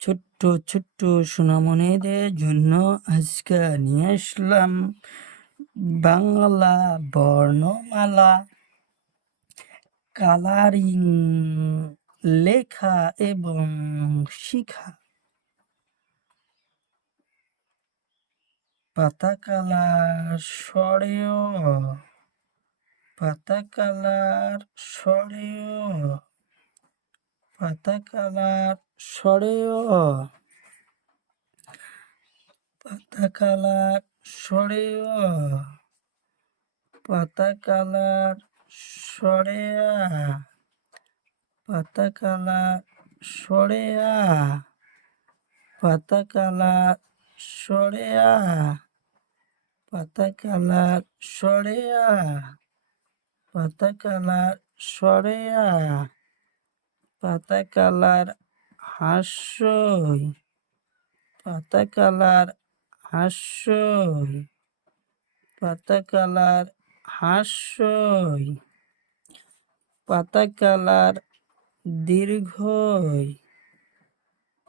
ছোট্ট ছোট্ট সোনামণিদের জন্য আজকে নিয়ে আসলাম বাংলা বর্ণমালা কালারিং লেখা এবং শিখা। পাতা কালার স্বরেও পাতা কালার স্বরেও পাতা কালার স্বরেও পাতা কালার স্বরেও পাতা কালার সরেয়া পাতা কালার সরেয়া পাতা কালার সরেয়া পাতা কালার সরেয়া পাতা কালার সরেয়া পাতা কালার হাস্যই পাতা কালার হাস্যই পাতা কালার হাস্যই পাতা কালার দীর্ঘই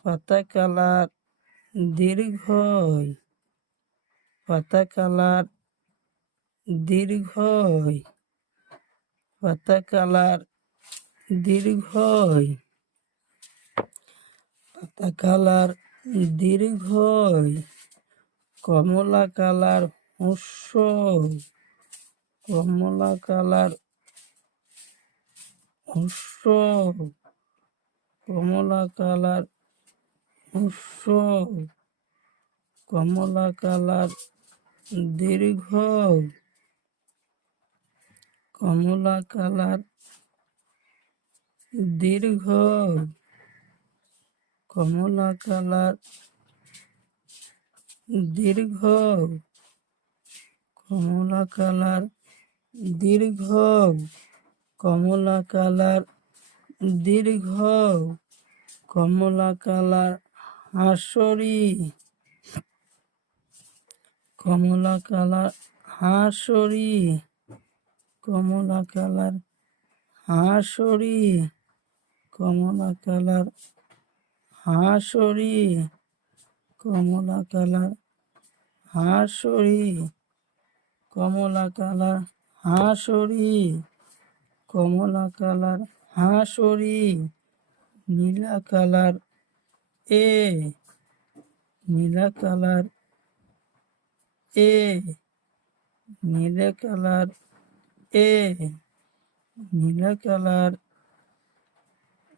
পাতা কালার দীর্ঘই পাতা কালার দীর্ঘই পাতা কালার দীর্ঘই পাতা কালার দীর্ঘই কমলা কালার হুস্যই কমলা কালার হুস্য কমলা কালার হুস্য কমলা কালার দীর্ঘ কমলা কালার দীর্ঘ কমলা কালার দীর্ঘ কমলা কালার দীর্ঘ কমলা কালার দীর্ঘ কমলা কালার হাসরি কমলা কালার হাসরি কমলা কালার হাসরি কমলা কালার হাসরি কমলা কালার হাসরি কমলা কালার হাসরি কমলা কালার হাসরি নীলা কালার এ নীলা কালার এ নীলা কালার এ নীলা কালার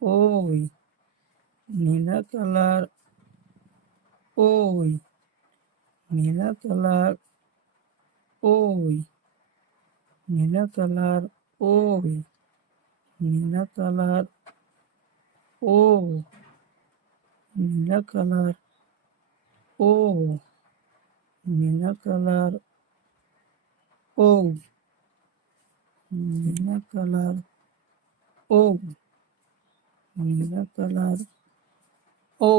ওই নীলা কালার ওই নীলা কালার ওই নীলা কালার ওই নীলা কালার ও নীলা কালার ও নীলা কালার ও নীলা কালার ও নীলা কালার ও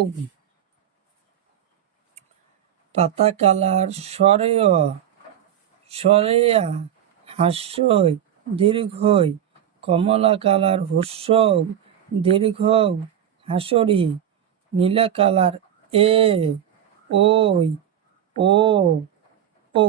পাতা কালার সরেয় সরেয়া হাস্যই দীর্ঘই কমলা কালার হুস্য দীর্ঘ হাসরি নীলা কালার এ ওই ও ও